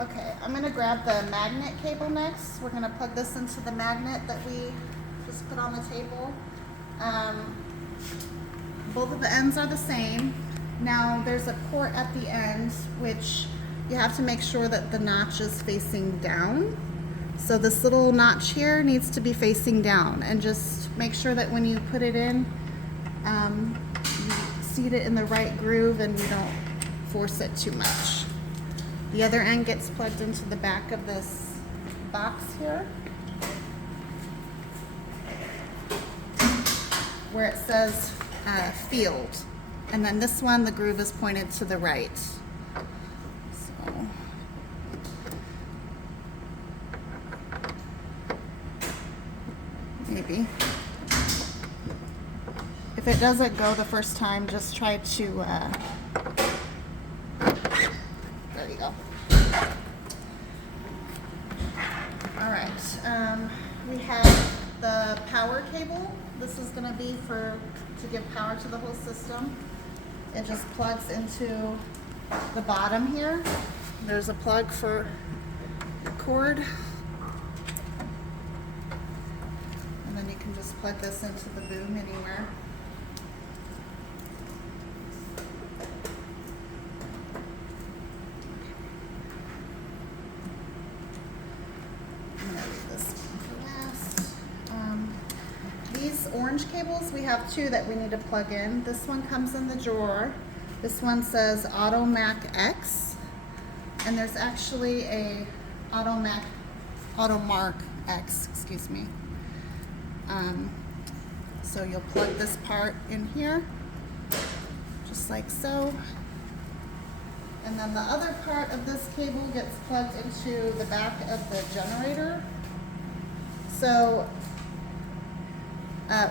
Okay, I'm gonna grab the magnet cable next. We're gonna plug this into the magnet that we just put on the table. Both of the ends are the same. Now there's a port at the end, which you have to make sure that the notch is facing down. So this little notch here needs to be facing down, and just make sure that when you put it in, you seat it in the right groove and you don't force it too much. The other end gets plugged into the back of this box here, where it says field. And then this one, the groove is pointed to the right. So, maybe. If it doesn't go the first time, just try to, there you go. All right, we have the power cable. This is gonna be to give power to the whole system. It just plugs into the bottom here. There's a plug for your cord. And then you can just plug this into the boom anywhere. I'm gonna leave this for last. These orange cables, we have two that we need to plug in. This one comes in the drawer. This one says AutoMac X, and there's actually a AutoMark X, excuse me. So you'll plug this part in here, just like so. And then the other part of this cable gets plugged into the back of the generator. So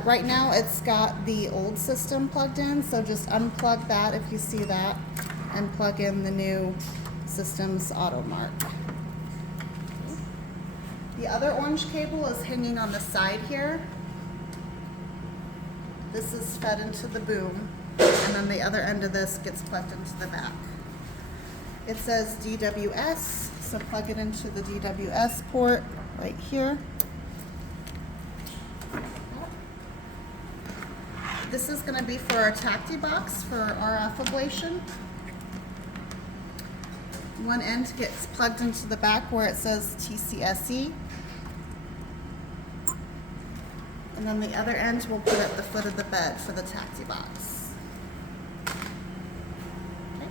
right now it's got the old system plugged in, so just unplug that if you see that and plug in the new system's AutoMark. The other orange cable is hanging on the side here. This is fed into the boom, and then the other end of this gets plugged into the back. It says DWS, so plug it into the DWS port right here. This is going to be for our tacti box for RF ablation. One end gets plugged into the back where it says TCSE. And then the other end we'll put at the foot of the bed for the tacti box. Okay.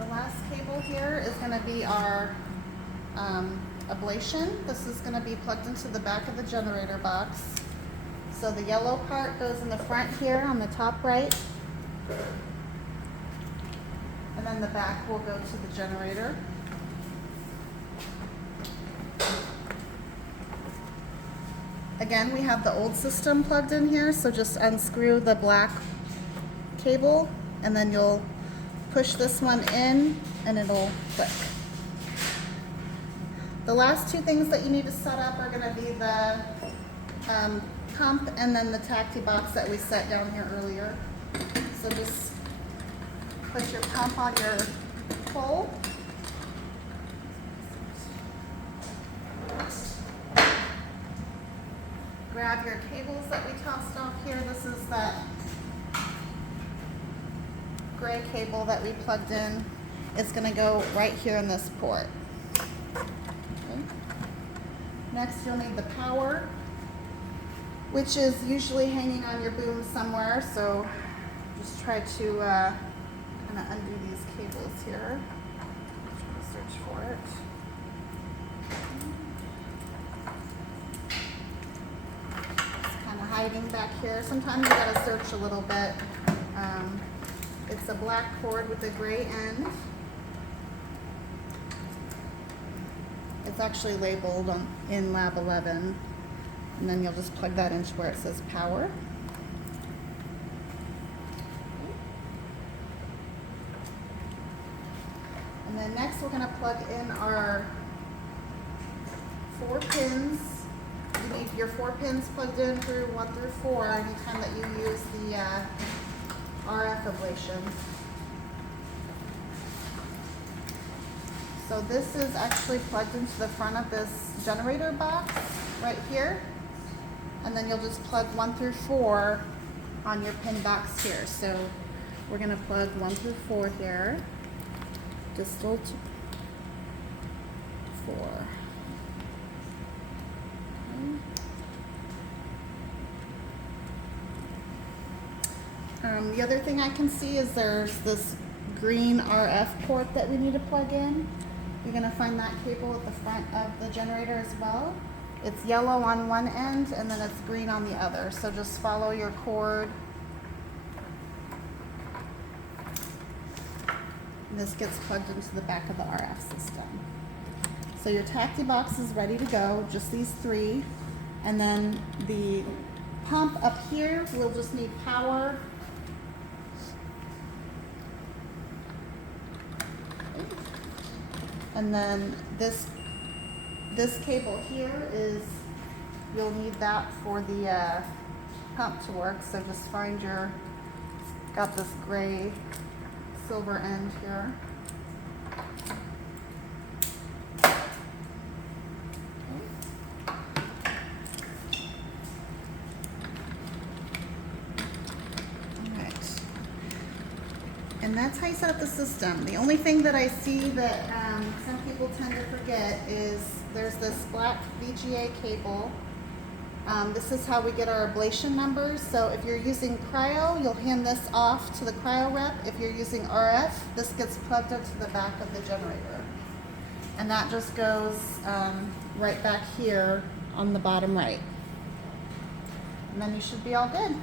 The last cable here is going to be our ablation. This is going to be plugged into the back of the generator box. So the yellow part goes in the front here on the top right. And then the back will go to the generator. Again, we have the old system plugged in here, so just unscrew the black cable and then you'll push this one in and it'll click. The last two things that you need to set up are going to be the pump and then the tacti box that we set down here earlier. So just put your pump on your pole. Grab your cables that we tossed off here. This is that gray cable that we plugged in. It's going to go right here in this port. Okay. Next, you'll need the power, which is usually hanging on your boom somewhere. So just try to kind of undo these cables here. Search for it. Hiding back here. Sometimes you gotta search a little bit. It's a black cord with a gray end. It's actually labeled in lab 11, and then you'll just plug that into where it says power. And then next we're gonna plug in our 4 pins. You need your 4 pins plugged in through 1 through 4 anytime that you use the RF ablation. So this is actually plugged into the front of this generator box right here. And then you'll just plug 1 through 4 on your pin box here. So we're gonna plug 1 through 4 here. Distal to 4. The other thing I can see is there's this green RF port that we need to plug in. You're gonna find that cable at the front of the generator as well. It's yellow on one end and then it's green on the other. So just follow your cord. And this gets plugged into the back of the RF system. So your tacti box is ready to go, just these 3. And then the pump up here, we'll just need power. And then this cable here is, you'll need that for the pump to work. So just find your, got this gray silver end here. And that's how you set up the system. The only thing that I see that some people tend to forget is there's this black VGA cable. This is how we get our ablation numbers. So if you're using cryo, you'll hand this off to the cryo rep. If you're using RF, this gets plugged into the back of the generator. And that just goes right back here on the bottom right. And then you should be all good.